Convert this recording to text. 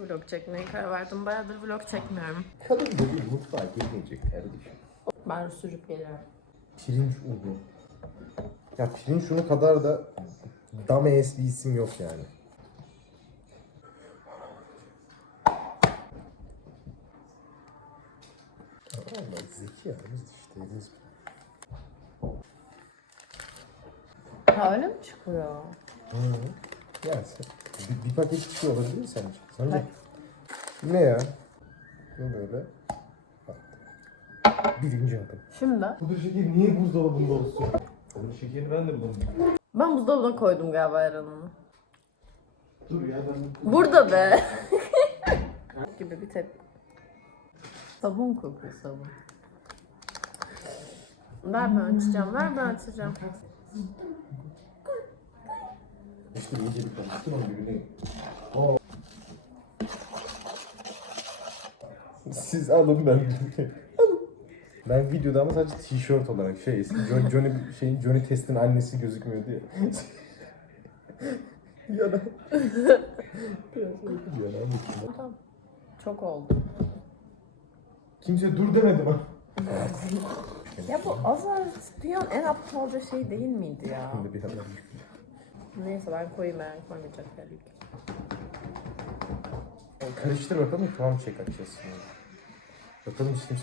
vlog çekmeye karar verdim. Bayağıdır vlog çekmiyorum. Kadın böyle mutfağa girmeyecek kardeşim. Ben sürüp geliyorum. Pirinç unu. Ya pirinç unu kadar da dumbass bir isim yok yani. Allah zeki adamız işte. Biz... Ha öyle mi çıkıyor? Hı. Sen, bir, paket çıkıyor olabilir mi sence? Sence? Ne ya? Ne böyle? Birinci adım. Şimdi Pudra şekeri niye buzdolabında olsun? Pudra şekerini ben de buldum. ben buzdolabına koydum galiba Eren'ini. Dur ya ben... Burada be. gibi bir tep. Sabun kokuyor sabun. Ver ben açacağım, ver ben açacağım. İşte iyice bir konuştun onu birbirine. Oo. Siz alın ben Ben videoda ama sadece tişört olarak şey Johnny, Johnny şeyin Johnny Test'in annesi gözükmüyordu ya. ya da ya da Tamam. Çok oldu. Kimse dur demedi bana. Ya bu azar dünyanın en aptalca şey değil miydi ya? Şimdi bir hemen Neyse ben koyayım ben koymayacak belki. Karıştır bakalım tamam çek açacağız. Bakalım işte